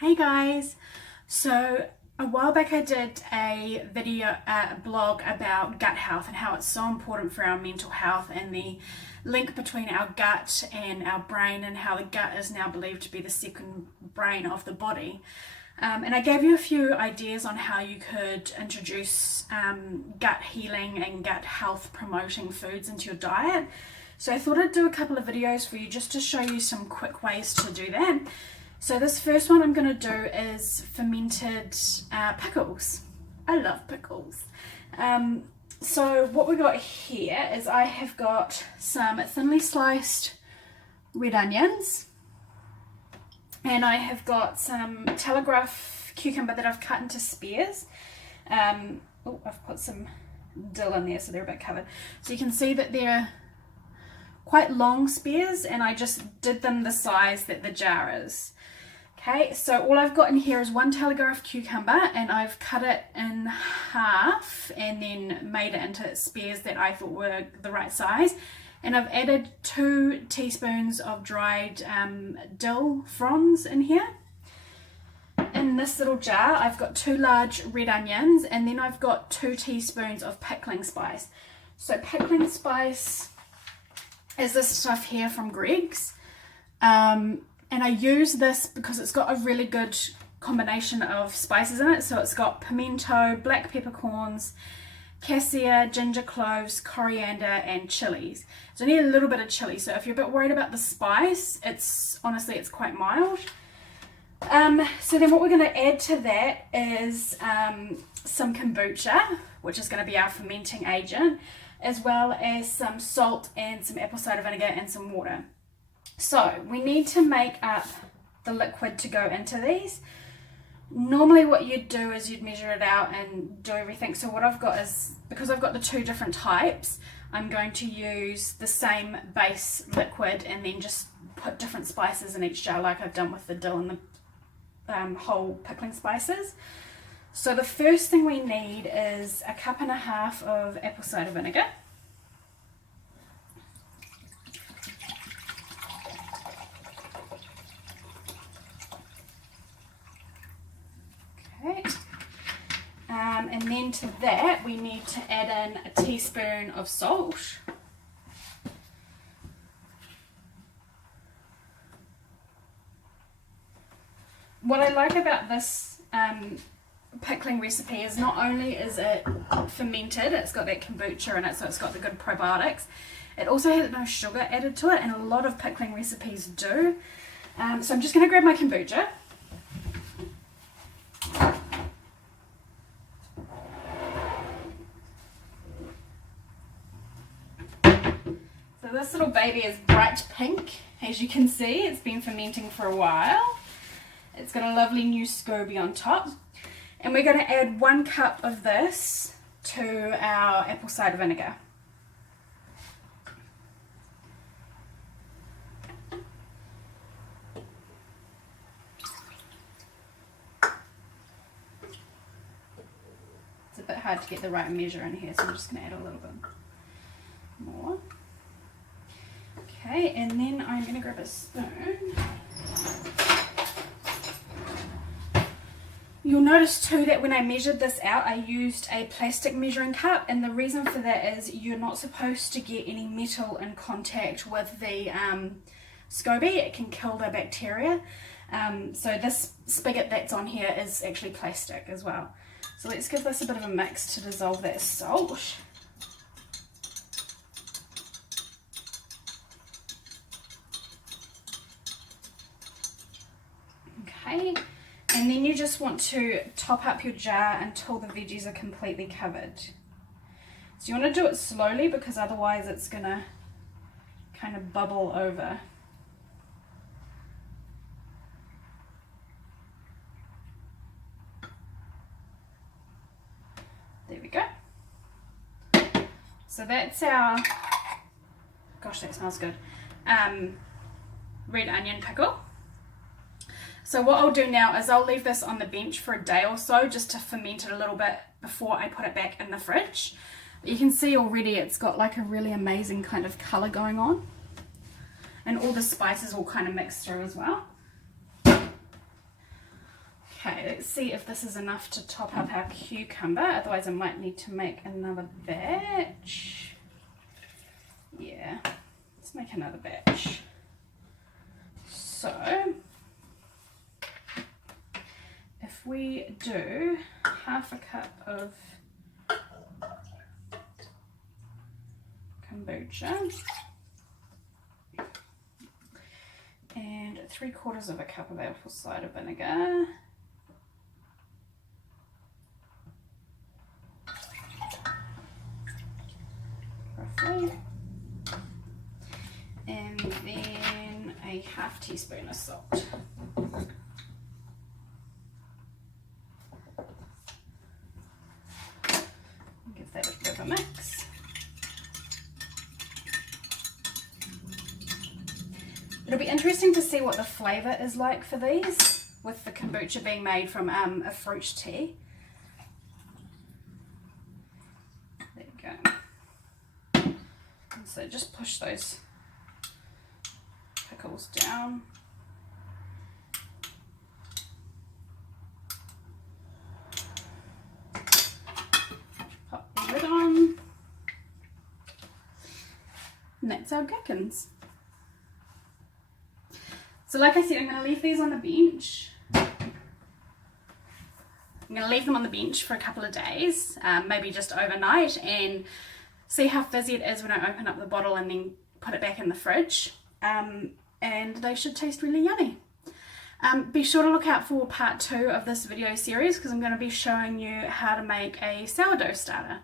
Hey guys, so a while back I did a video, blog about gut health and how it's so important for our mental health and the link between our gut and our brain, and how the gut is now believed to be the second brain of the body. And I gave you a few ideas on how you could introduce gut healing and gut health promoting foods into your diet. So I thought I'd do a couple of videos for you just to show you some quick ways to do that. So this first one I'm going to do is fermented pickles. I love pickles. So what we got here is I have got some thinly sliced red onions, and I have got some telegraph cucumber that I've cut into spears. Oh, I've put some dill in there so they're a bit covered. So you can see that they're quite long spears, and I just did them the size that the jar is. Okay, so all I've got in here is one telegraph cucumber, and I've cut it in half and then made it into spears that I thought were the right size. And I've added 2 teaspoons of dried dill fronds in here. In this little jar, I've got 2 large red onions, and then I've got 2 teaspoons of pickling spice. So pickling spice is this stuff here from Greggs. And I use this because it's got a really good combination of spices in it. So it's got pimento, black peppercorns, cassia, ginger cloves, coriander, and chilies. So I need a little bit of chili. So if you're a bit worried about the spice, honestly it's quite mild. So then what we're going to add to that is some kombucha, which is going to be our fermenting agent, as well as some salt and some apple cider vinegar and some water. So we need to make up the liquid to go into these. Normally what you'd do is you'd measure it out and do everything. So what I've got is, because I've got the 2 different types, I'm going to use the same base liquid and then just put different spices in each jar, like I've done with the dill and the whole pickling spices. So the first thing we need is a 1.5 cups of apple cider vinegar. Okay, and then to that we need to add in a teaspoon of salt. What I like about this pickling recipe is not only is it fermented, it's got that kombucha in it, so it's got the good probiotics. It also has no sugar added to it, and a lot of pickling recipes do. So I'm just going to grab my kombucha. So this little baby is bright pink. As you can see, it's been fermenting for a while. It's got a lovely new SCOBY on top. And we're going to add 1 cup of this to our apple cider vinegar. It's a bit hard to get the right measure in here, so I'm just going to add a little bit more. Okay, and then I'm going to grab a spoon. You'll notice too that when I measured this out, I used a plastic measuring cup, and the reason for that is you're not supposed to get any metal in contact with the SCOBY. It can kill the bacteria. So this spigot that's on here is actually plastic as well. So let's give this a bit of a mix to dissolve that salt. Okay, and then you just want to top up your jar until the veggies are completely covered. So you want to do it slowly, because otherwise it's going to kind of bubble over. There we go. So that's our, gosh, that smells good, red onion pickle. So what I'll do now is I'll leave this on the bench for a day or so just to ferment it a little bit before I put it back in the fridge. But you can see already it's got like a really amazing kind of colour going on. And all the spices will kind of mix through as well. Okay, let's see if this is enough to top up our cucumber, otherwise I might need to make another batch. Yeah, let's make another batch. So, if we do half a cup of kombucha and 3/4 of a cup of apple cider vinegar, roughly, and then a half teaspoon of salt. Give that a bit of a mix. It'll be interesting to see what the flavour is like for these, with the kombucha being made from a fruit tea. There you go. And so just push those pickles down. Pop the lid on. And that's our gherkins. So like I said, I'm going to leave these on the bench. I'm going to leave them on the bench for a couple of days, maybe just overnight, and see how fizzy it is when I open up the bottle and then put it back in the fridge. And they should taste really yummy. Be sure to look out for part 2 of this video series, because I'm going to be showing you how to make a sourdough starter.